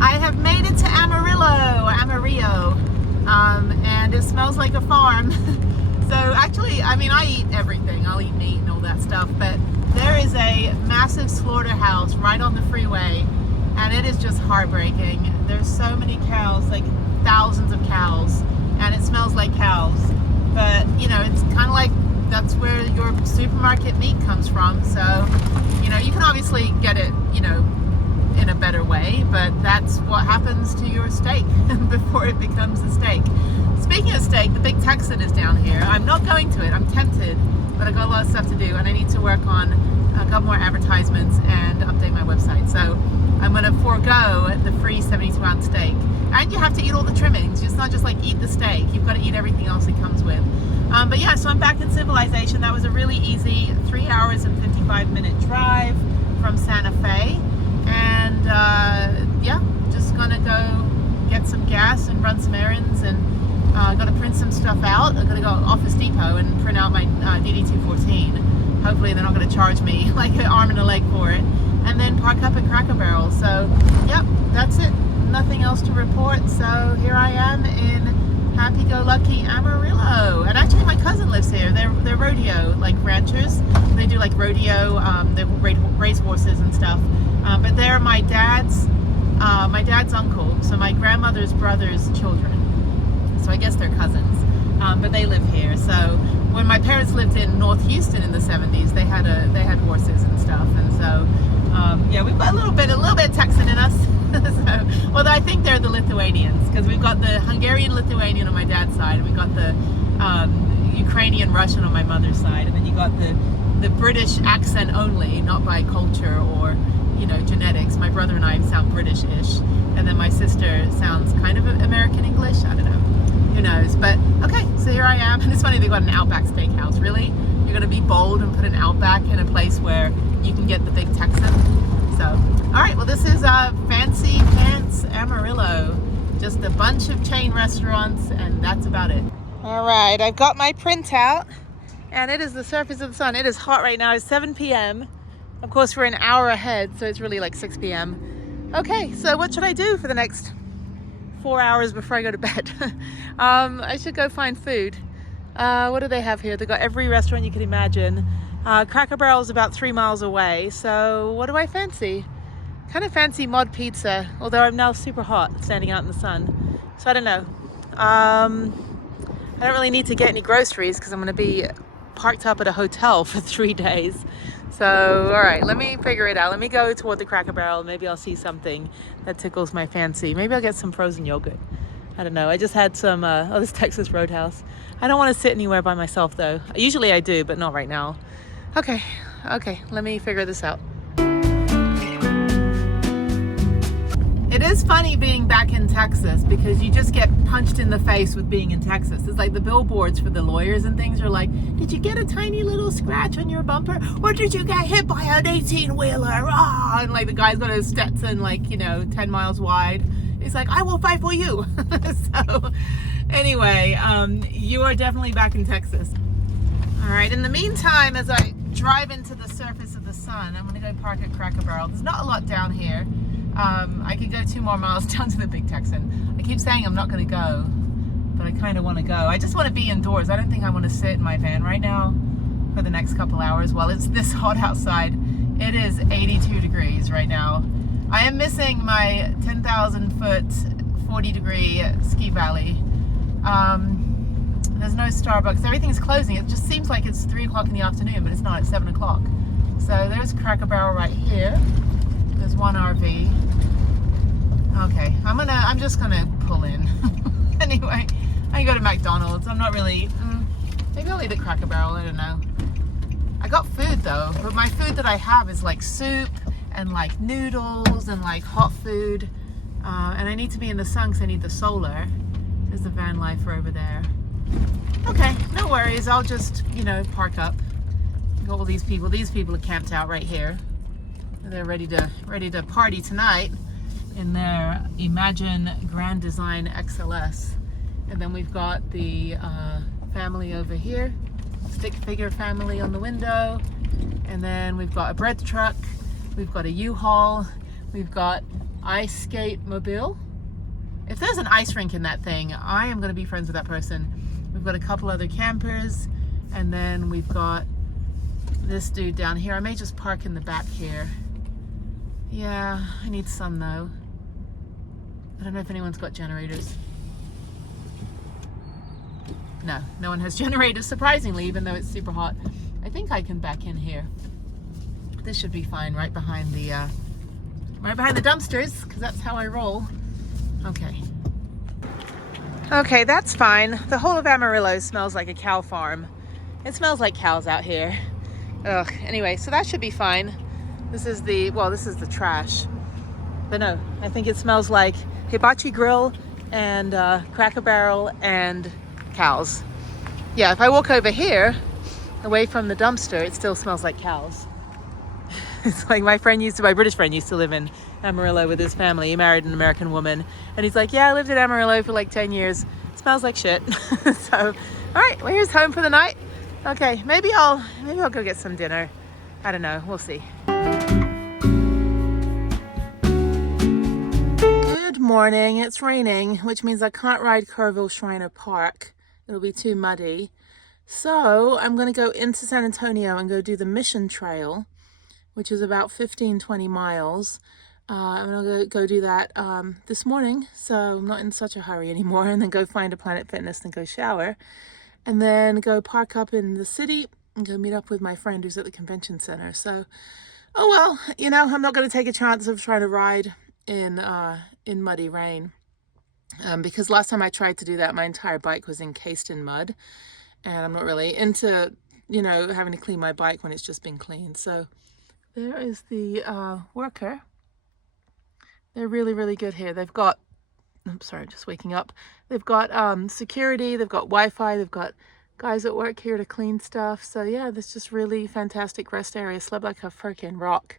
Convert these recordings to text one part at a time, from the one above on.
I have made it to Amarillo, and it smells like a farm. So actually, I mean, I eat everything. I'll eat meat and all that stuff, but there is a massive slaughterhouse right on the freeway, and it is just heartbreaking. There's so many cows, like thousands of cows, and it smells like cows. But, you know, it's kind of like that's where your supermarket meat comes from. So, you know, you can obviously get it, you know, in a better way, but that's what happens to your steak before it becomes a steak. Speaking of steak, the Big Texan is down here. I'm not going to it. I'm tempted, but I got a lot of stuff to do, and I need to work on a couple more advertisements and update my website. So I'm going to forego the free 72-ounce steak. And you have to eat all the trimmings. It's not just like eat the steak. You've got to eat everything else it comes with. But yeah, so I'm back in civilization. That was a really easy 3 hours and 55-minute drive from Santa Fe. And yeah, just gonna go get some gas and run some errands, and gotta print some stuff out. I'm gonna go to Office Depot and print out my DD214. Hopefully they're not gonna charge me like an arm and a leg for it. And then park up at Cracker Barrel. So yep, that's it. Nothing else to report. So here I am in happy-go-lucky Amarillo. And actually my cousin lives here. They're rodeo like ranchers. They do like rodeo, they race horses and stuff. But they're my dad's uncle, so my grandmother's brother's children. So I guess they're cousins, but they live here. So when my parents lived in North Houston in the 70s, they had horses and stuff, and so yeah, we've got a little bit of Texan in us. So, although I think they're the Lithuanians, because we've got the Hungarian Lithuanian on my dad's side, and we've got the Ukrainian Russian on my mother's side, and then you got the British accent only, not by culture or, you know, genetics. My brother and I sound British-ish, and then my sister sounds kind of American English. I don't know, who knows. But okay, so here I am, and it's funny they got an Outback Steakhouse. Really, you're gonna be bold and put an Outback in a place where you can get the Big Texan? So, all right, well, this is Fancy Pants Amarillo. Just a bunch of chain restaurants, and that's about it. All right, I've got my printout, and it is the surface of the sun. It is hot right now. It's 7 p.m. Of course, we're an hour ahead, so it's really like 6 p.m. Okay, so what should I do for the next 4 hours before I go to bed? I should go find food. What do they have here? They've got every restaurant you can imagine. Cracker Barrel is about 3 miles away, so what do I fancy? Kind of fancy mod pizza, although I'm now super hot standing out in the sun. So I don't know. I don't really need to get any groceries because I'm going to be parked up at a hotel for 3 days. So, all right, let me figure it out. Let me go toward the Cracker Barrel. Maybe I'll see something that tickles my fancy. Maybe I'll get some frozen yogurt. I don't know. I just had some, this Texas Roadhouse. I don't want to sit anywhere by myself, though. Usually I do, but not right now. Okay, let me figure this out. It is funny being back in Texas because you just get punched in the face with being in Texas. It's like the billboards for the lawyers and things are like, did you get a tiny little scratch on your bumper? Or did you get hit by an 18-wheeler? Oh, and like the guy's got a Stetson like, you know, 10 miles wide. He's like, I will fight for you. So anyway, you are definitely back in Texas. All right, in the meantime, as I drive into the surface of the sun, I'm gonna go park at Cracker Barrel. There's not a lot down here. I could go 2 more miles down to the Big Texan. I keep saying I'm not going to go, but I kind of want to go. I just want to be indoors. I don't think I want to sit in my van right now for the next couple hours while it's this hot outside. It is 82 degrees right now. I am missing my 10,000 foot, 40-degree ski valley. There's no Starbucks. Everything's closing. It just seems like it's 3 o'clock in the afternoon, but it's not. It's 7 o'clock. So there's Cracker Barrel right here. There's one RV. Okay, I'm just gonna pull in. Anyway, I go to McDonald's. I'm not really, maybe I'll eat at Cracker Barrel, I don't know. I got food though, but my food that I have is like soup and like noodles and like hot food. And I need to be in the sun because I need the solar. There's the van lifer over there. Okay, no worries. I'll just, you know, park up. Got all these people. These people are camped out right here. They're ready to party tonight in their Imagine Grand Design XLS. And then we've got the family over here, stick figure family on the window. And then we've got a bread truck. We've got a U-Haul. We've got ice skate mobile. If there's an ice rink in that thing, I am going to be friends with that person. We've got a couple other campers, and then we've got this dude down here. I may just park in the back here. Yeah, I need some though. I don't know if anyone's got generators. No, no one has generators, surprisingly, even though it's super hot. I think I can back in here. This should be fine, right behind the dumpsters, because that's how I roll. Okay. Okay, that's fine. The whole of Amarillo smells like a cow farm. It smells like cows out here. Ugh. Anyway, so that should be fine. This is the trash. But no, I think it smells like hibachi grill and Cracker Barrel and cows. Yeah, if I walk over here, away from the dumpster, it still smells like cows. It's like my British friend used to live in Amarillo with his family. He married an American woman, and he's like, yeah, I lived in Amarillo for like 10 years. It smells like shit. So, all right, well, here's home for the night. Okay, maybe I'll go get some dinner. I don't know, we'll see. Good morning. It's raining, which means I can't ride Kerrville Shriner Park. It'll be too muddy. So I'm going to go into San Antonio and go do the Mission Trail, which is about 15-20 miles. I'm going to go do that this morning, so I'm not in such a hurry anymore, and then go find a Planet Fitness and go shower, and then go park up in the city and go meet up with my friend who's at the convention center. So, oh well, you know, I'm not going to take a chance of trying to ride in muddy rain, because last time I tried to do that, my entire bike was encased in mud, and I'm not really into, you know, having to clean my bike when it's just been cleaned. So there is the worker. They're really, really good here. They've got, I'm sorry, I'm just waking up. They've got security, they've got Wi-Fi, they've got guys at work here to clean stuff. So yeah, this just really fantastic rest area. Slept like a freaking rock.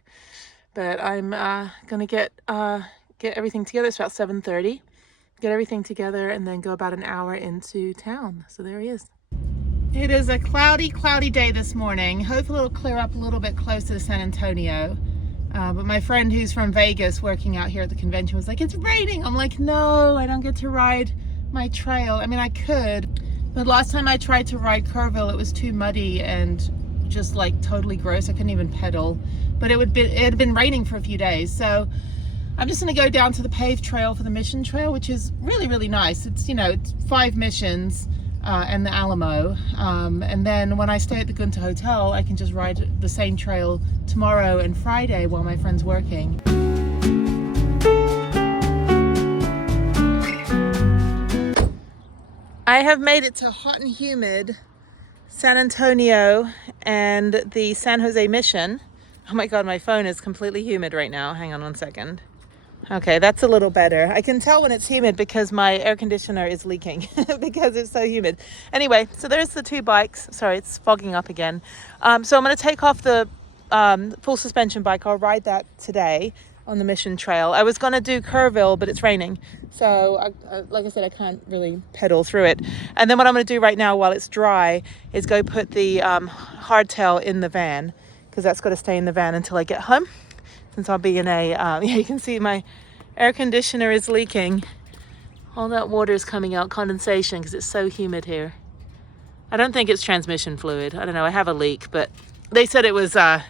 But I'm gonna get everything together. It's about 7:30. Get everything together and then go about an hour into town. So there he is. It is a cloudy day this morning. Hopefully it'll clear up a little bit closer to San Antonio. But my friend who's from Vegas working out here at the convention was like, it's raining. I'm like, no, I don't get to ride my trail. I mean, I could, but last time I tried to ride Kerrville, it was too muddy and just like totally gross. I couldn't even pedal, but it had been raining for a few days. So I'm just gonna go down to the paved trail for the Mission Trail, which is really, really nice. It's, you know, it's 5 missions and the Alamo. And then when I stay at the Gunta Hotel, I can just ride the same trail tomorrow and Friday while my friend's working. I have made it to hot and humid San Antonio and the San Jose Mission. Oh my God, my phone is completely humid right now. Hang on one second. Okay, that's a little better. I can tell when it's humid because my air conditioner is leaking because it's so humid. Anyway, so there's the 2 bikes. Sorry, it's fogging up again. So I'm going to take off the full suspension bike. I'll ride that today on the Mission Trail. I was going to do Kerrville, but it's raining. So, like I said, I can't really pedal through it. And then what I'm going to do right now while it's dry is go put the hardtail in the van, because that's got to stay in the van until I get home. Since I'll be in a, yeah, you can see my air conditioner is leaking. All that water is coming out, condensation, because it's so humid here. I don't think it's transmission fluid. I don't know, I have a leak, but they said it was, yeah,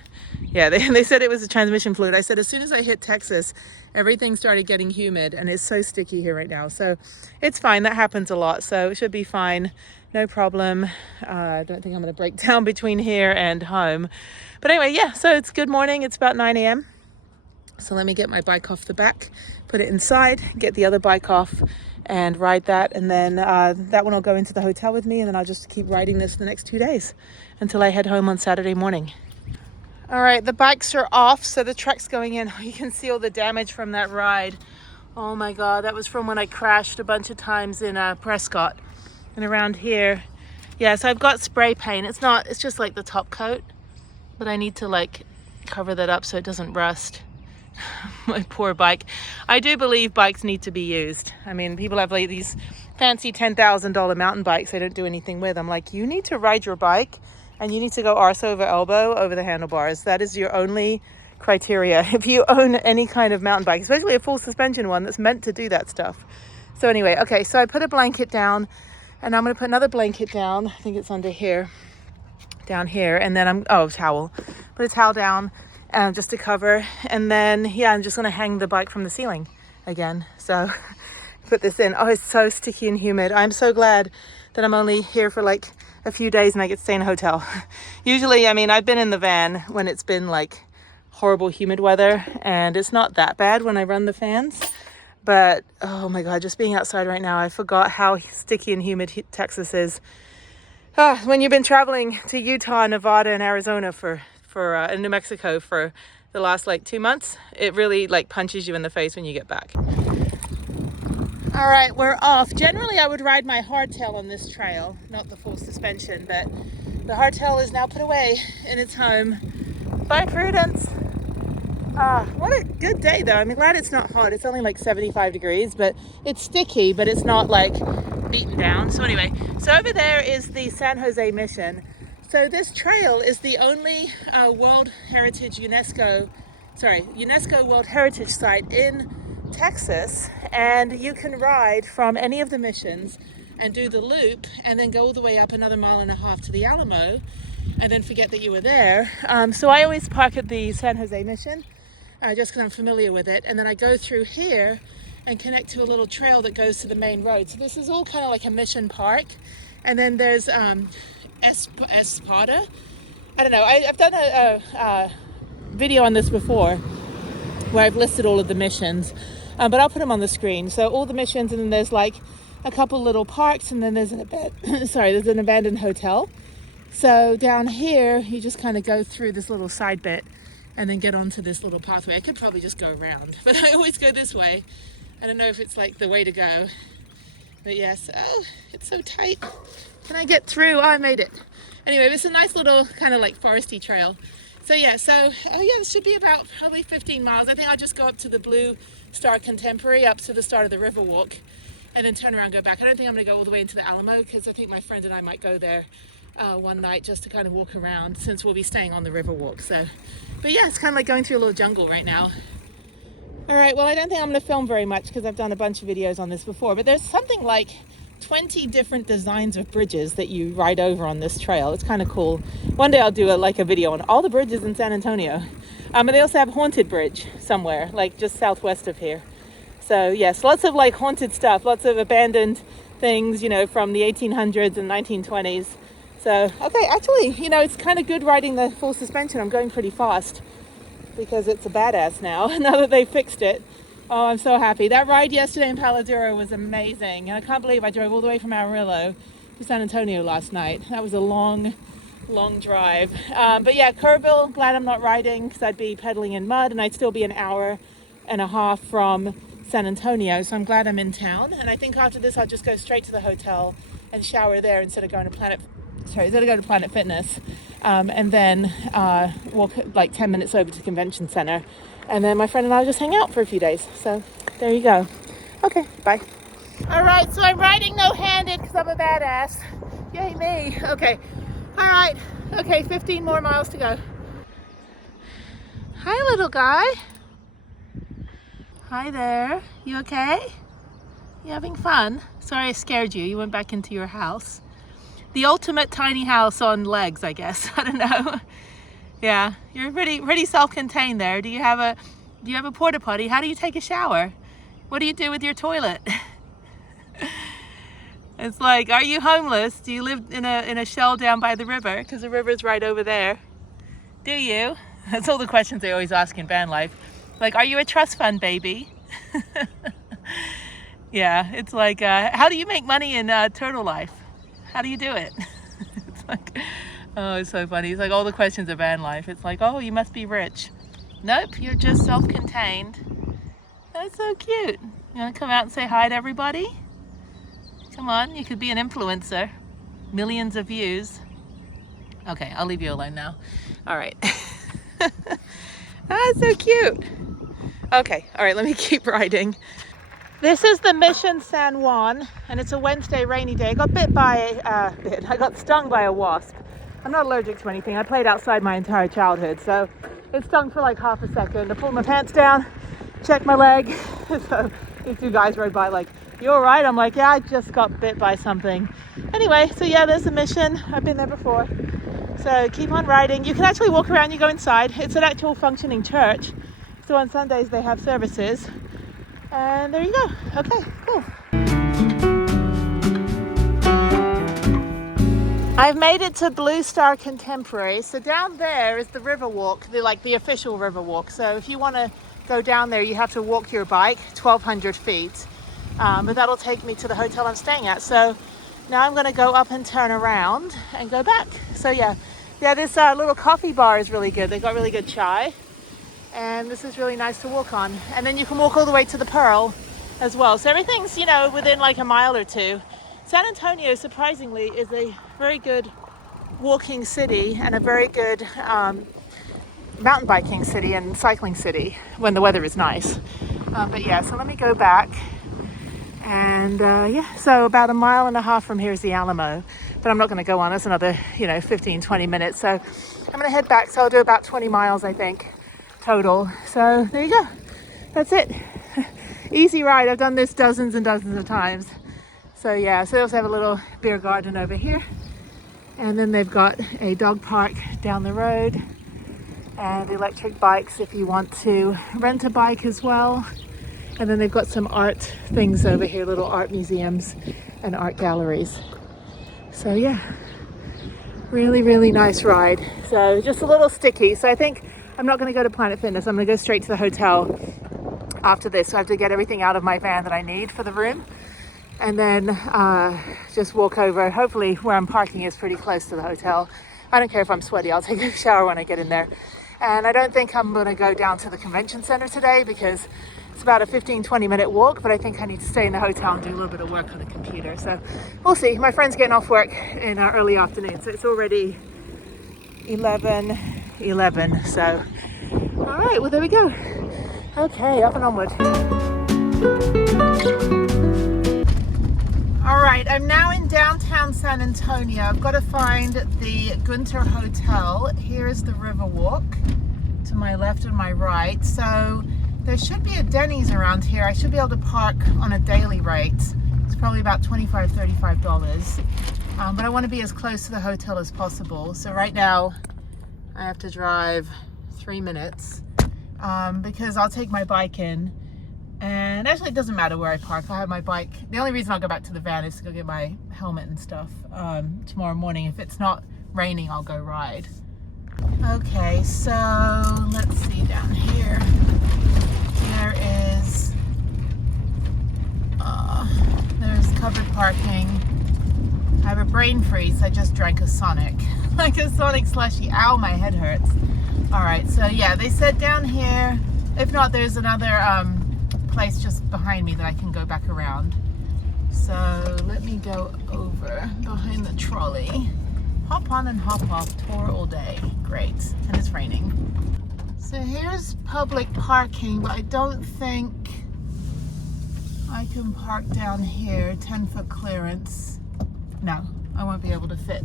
they said it was a transmission fluid. I said as soon as I hit Texas, everything started getting humid, and it's so sticky here right now. So it's fine, that happens a lot, so it should be fine. No problem. I don't think I'm gonna break down between here and home. But anyway, yeah, so it's good morning. It's about 9 a.m. So let me get my bike off the back, put it inside, get the other bike off and ride that. And then that one will go into the hotel with me, and then I'll just keep riding this the next 2 days until I head home on Saturday morning. All right, the bikes are off, so the truck's going in. You can see all the damage from that ride. Oh my God, that was from when I crashed a bunch of times in Prescott and around here. Yeah, so I've got spray paint. It's just like the top coat, but I need to like cover that up so it doesn't rust. My poor bike. I do believe bikes need to be used. I mean, people have like these fancy $10,000 mountain bikes they don't do anything with. I'm like, you need to ride your bike and you need to go arse over elbow over the handlebars. That is your only criteria if you own any kind of mountain bike, especially a full suspension one that's meant to do that stuff. So anyway, okay, so I put a blanket down, and I'm going to put another blanket down. I think it's under here, down here, and then towel. Put a towel down just to cover, and then yeah, I'm just going to hang the bike from the ceiling again. So put this in. Oh, it's so sticky and humid. I'm so glad that I'm only here for like a few days and I get to stay in a hotel. Usually, I mean, I've been in the van when it's been like horrible humid weather, and it's not that bad when I run the fans. But oh my God, just being outside right now, I forgot how sticky and humid Texas is. When you've been traveling to Utah, Nevada, and Arizona and New Mexico for the last like 2 months, it really like punches you in the face when you get back. All right, we're off. Generally, I would ride my hardtail on this trail, not the full suspension, but the hardtail is now put away in its home. Bye, Prudence. What a good day, though. I'm glad it's not hot. It's only like 75 degrees, but it's sticky, but it's not like beaten down. So anyway, so over there is the San Jose Mission. So this trail is the only UNESCO World Heritage Site in Texas, and you can ride from any of the missions and do the loop and then go all the way up another 1.5 miles to the Alamo and then forget that you were there. So I always park at the San Jose Mission just because I'm familiar with it, and then I go through here and connect to a little trail that goes to the main road. So this is all kind of like a mission park. And then there's Espada. I don't know, I've done a video on this before where I've listed all of the missions, but I'll put them on the screen. So all the missions, and then there's like a couple little parks, and then there's an abandoned hotel. So down here, you just kind of go through this little side bit and then get onto this little pathway. I could probably just go around, but I always go this way. I don't know if it's like the way to go, but yes. Oh, it's so tight. Can I get through? Oh, I made it. Anyway, it's a nice little kind of like foresty trail. So yeah, this should be about probably 15 miles. I think I'll just go up to the Blue Star Contemporary, up to the start of the Riverwalk, and then turn around and go back. I don't think I'm going to go all the way into the Alamo, because I think my friend and I might go there one night just to kind of walk around, since we'll be staying on the Riverwalk. So, but yeah, it's kind of like going through a little jungle right now. All right, well, I don't think I'm going to film very much because I've done a bunch of videos on this before, but there's something like 20 different designs of bridges that you ride over on this trail. It's kind of cool. One day I'll do a video on all the bridges in San Antonio. But they also have Haunted Bridge somewhere, like just southwest of here. So yes, lots of like haunted stuff, lots of abandoned things, you know, from the 1800s and 1920s. So, okay, actually, you know, it's kind of good riding the full suspension. I'm going pretty fast because it's a badass now that they fixed it. Oh, I'm so happy. That ride yesterday in Palo Duro was amazing. And I can't believe I drove all the way from Amarillo to San Antonio last night. That was a long drive. But yeah, Kerrville, glad I'm not riding because I'd be pedaling in mud and I'd still be 1.5 hours from San Antonio. So I'm glad I'm in town. And I think after this, I'll just go straight to the hotel and shower there instead of going to Planet Fitness. And then walk like 10 minutes over to the convention center. And then my friend and I will just hang out for a few days. So there you go. Okay, bye. All right, so I'm riding no-handed because I'm a badass. Yay me. Okay. All right. Okay, 15 more miles to go. Hi, little guy. Hi there. You okay? You having fun? Sorry I scared you. You went back into your house. The ultimate tiny house on legs, I guess. I don't know. Yeah, you're pretty self-contained there. Do you have a porta potty? How do you take a shower? What do you do with your toilet? It's like, are you homeless? Do you live in a shell down by the river? Because the river's right over there. Do you? That's all the questions they always ask in van life. Like, are you a trust fund baby? Yeah, it's like, how do you make money in turtle life? How do you do it? It's like, oh, it's so funny. It's like all the questions of van life. It's like, oh, you must be rich. Nope, you're just self-contained. That's so cute. You want to come out and say hi to everybody? Come on, you could be an influencer. Millions of views. Okay, I'll leave you alone now. All right. That's so cute. Okay, all right, let me keep riding. This is the Mission San Juan, and it's a Wednesday rainy day. I got I got stung by a wasp. I'm not allergic to anything. I played outside my entire childhood, so it stung for like half a second. I pulled my pants down, checked my leg. So these two guys rode by like, "You all right?" I'm like, "Yeah, I just got bit by something." Anyway, so yeah, there's the mission. I've been there before. So keep on riding. You can actually walk around, you go inside. It's an actual functioning church. So on Sundays they have services. And there you go. Okay, cool. I've made it to Blue Star Contemporary. So down there is the river walk, the official river walk. So if you want to go down there, you have to walk your bike 1,200 feet. But that'll take me to the hotel I'm staying at. So now I'm going to go up and turn around and go back. So yeah, this little coffee bar is really good. They got really good chai. And this is really nice to walk on. And then you can walk all the way to the Pearl as well. So everything's, within like a mile or two. San Antonio, surprisingly, is a very good walking city and a very good mountain biking city and cycling city when the weather is nice. But yeah, so let me go back. And so about 1.5 miles from here is the Alamo. But I'm not going to go on. It's another, 15, 20 minutes. So I'm going to head back. So I'll do about 20 miles, I think, total. So there you go. That's it. Easy ride. I've done this dozens and dozens of times. So yeah, so they also have a little beer garden over here. And then they've got a dog park down the road and electric bikes if you want to rent a bike as well. And then they've got some art things over here, little art museums and art galleries. So yeah, really, really nice ride. So just a little sticky. So I think I'm not going to go to Planet Fitness. I'm going to go straight to the hotel after this. So I have to get everything out of my van that I need for the room. And then just walk over. Hopefully where I'm parking is pretty close to the hotel. I don't care if I'm sweaty. I'll take a shower when I get in there. And I don't think I'm going to go down to the convention center today because it's about a 15-20 minute walk, but I think I need to stay in the hotel and do a little bit of work on the computer. So we'll see. My friend's getting off work in early afternoon, so it's already 11:11. So, all right, well, there we go. Okay, up and onward. All right, I'm now in downtown San Antonio. I've got to find the Gunter Hotel. Here's the Riverwalk to my left and my right. So there should be a Denny's around here. I should be able to park on a daily rate. It's probably about $25, $35. But I want to be as close to the hotel as possible. So right now I have to drive 3 minutes because I'll take my bike in. And actually it doesn't matter where I park. I have my bike. The only reason I'll go back to the van is to go get my helmet and stuff tomorrow morning. If it's not raining, I'll go ride. Okay, so let's see down here. There is, there's covered parking. I have a brain freeze. I just drank a Sonic. Like a Sonic slushie. Ow, my head hurts. All right, so yeah, they said down here. If not, there's another place just behind me that I can go back around. So let me go over behind the trolley. Hop on and hop off, tour all day. Great, and it's raining. So here's public parking, but I don't think I can park down here. 10-foot clearance. No, I won't be able to fit.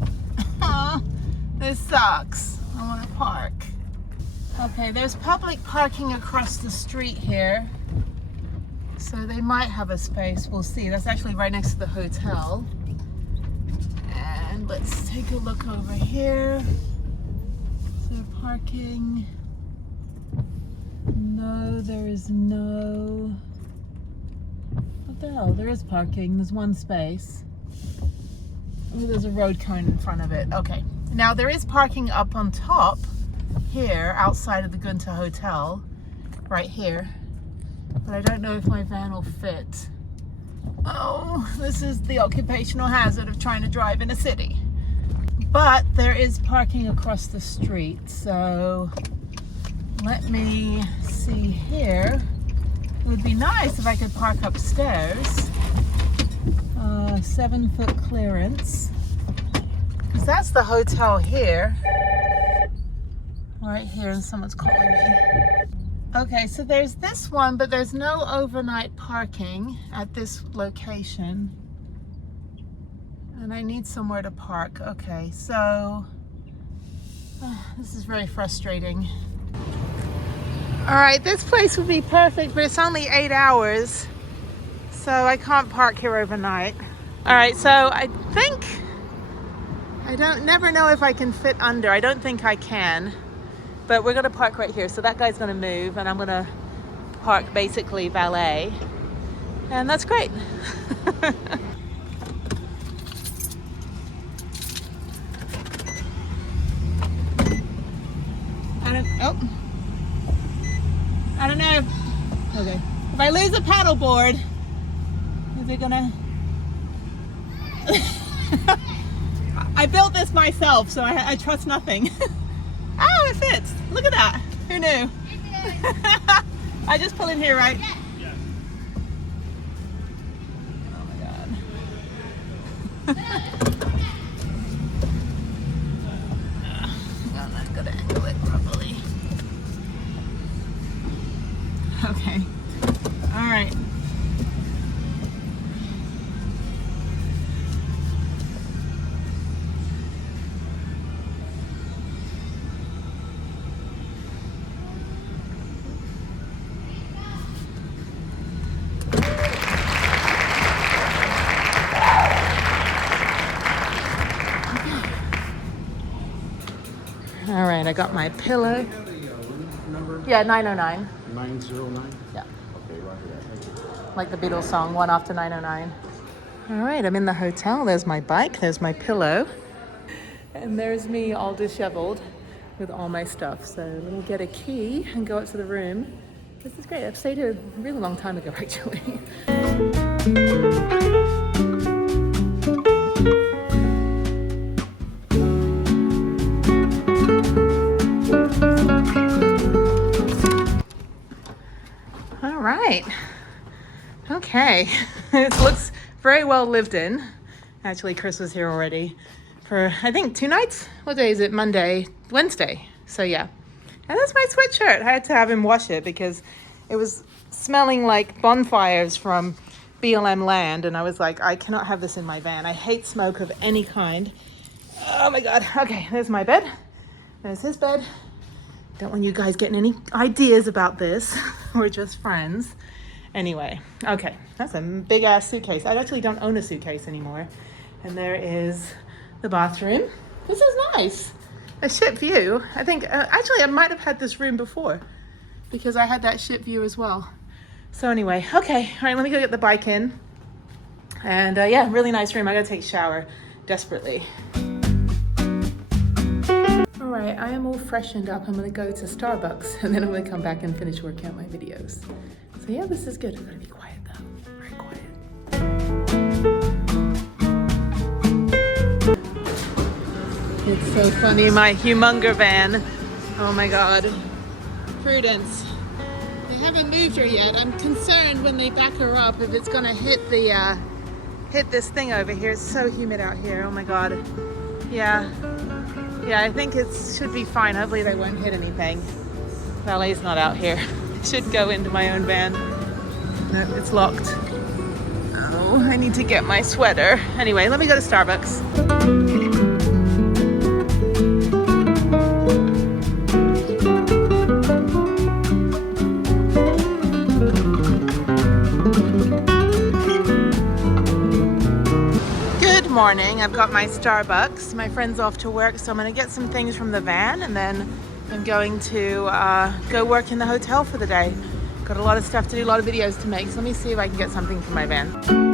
This sucks. I want to park. Okay, there's public parking across the street here. So they might have a space, we'll see. That's actually right next to the hotel. And let's take a look over here. So parking. No, there is no. What the hell? There is parking. There's one space. Oh, there's a road cone in front of it. Okay. Now there is parking up on top here outside of the Gunter Hotel. Right here. But I don't know if my van will fit. Oh, this is the occupational hazard of trying to drive in a city. But there is parking across the street, so let me see here. It would be nice if I could park upstairs. 7-foot clearance. Because that's the hotel here. Right here, and someone's calling me. Okay, so there's this one, but there's no overnight parking at this location. And I need somewhere to park. Okay, so this is very frustrating. All right, this place would be perfect, but it's only 8 hours, so I can't park here overnight. All right, so I think, never know if I can fit under. I don't think I can, but we're gonna park right here. So that guy's gonna move and I'm gonna park basically valet, and that's great. I don't know. Okay. If I lose a paddle board, is it gonna? I built this myself, so I trust nothing. Oh, it fits. Look at that. Who knew? I just pull in here, right? Yeah. Oh my God. I'm not gonna angle it properly. Okay. All right. All right, I got my pillow. Yeah, 909. 909? Yeah. Okay, right here. Like the Beatles song, 1 off to 909. All right, I'm in the hotel. There's my bike, there's my pillow. And there's me all disheveled with all my stuff. So let me get a key and go up to the room. This is great. I've stayed here a really long time ago, actually. All right. Okay. It looks very well lived in. Actually, Chris was here already for, I think, 2 nights. What day is it? Monday, Wednesday. So yeah. And that's my sweatshirt. I had to have him wash it because it was smelling like bonfires from BLM land. And I was like, I cannot have this in my van. I hate smoke of any kind. Oh my God. Okay, there's my bed. There's his bed. Don't want you guys getting any ideas about this. We're just friends. Anyway, okay, that's a big ass suitcase. I actually don't own a suitcase anymore. And there is the bathroom. This is nice. A ship view. I think, actually I might have had this room before because I had that ship view as well. So anyway, okay, all right, let me go get the bike in. And yeah, really nice room. I gotta take a shower desperately. All right, I am all freshened up. I'm gonna go to Starbucks and then I'm gonna come back and finish working out my videos. So yeah, this is good. I'm gonna be quiet though, very quiet. It's so funny, my humonger van. Oh my God. Prudence. They haven't moved her yet. I'm concerned when they back her up if it's gonna hit this thing over here. It's so humid out here, oh my God. Yeah, I think it should be fine. Hopefully they won't hit anything. Valet's not out here. I should go into my own van. No, it's locked. Oh, I need to get my sweater. Anyway, let me go to Starbucks. Morning. I've got my Starbucks. My friend's off to work, so I'm going to get some things from the van and then I'm going to go work in the hotel for the day. Got a lot of stuff to do, a lot of videos to make, so let me see if I can get something from my van.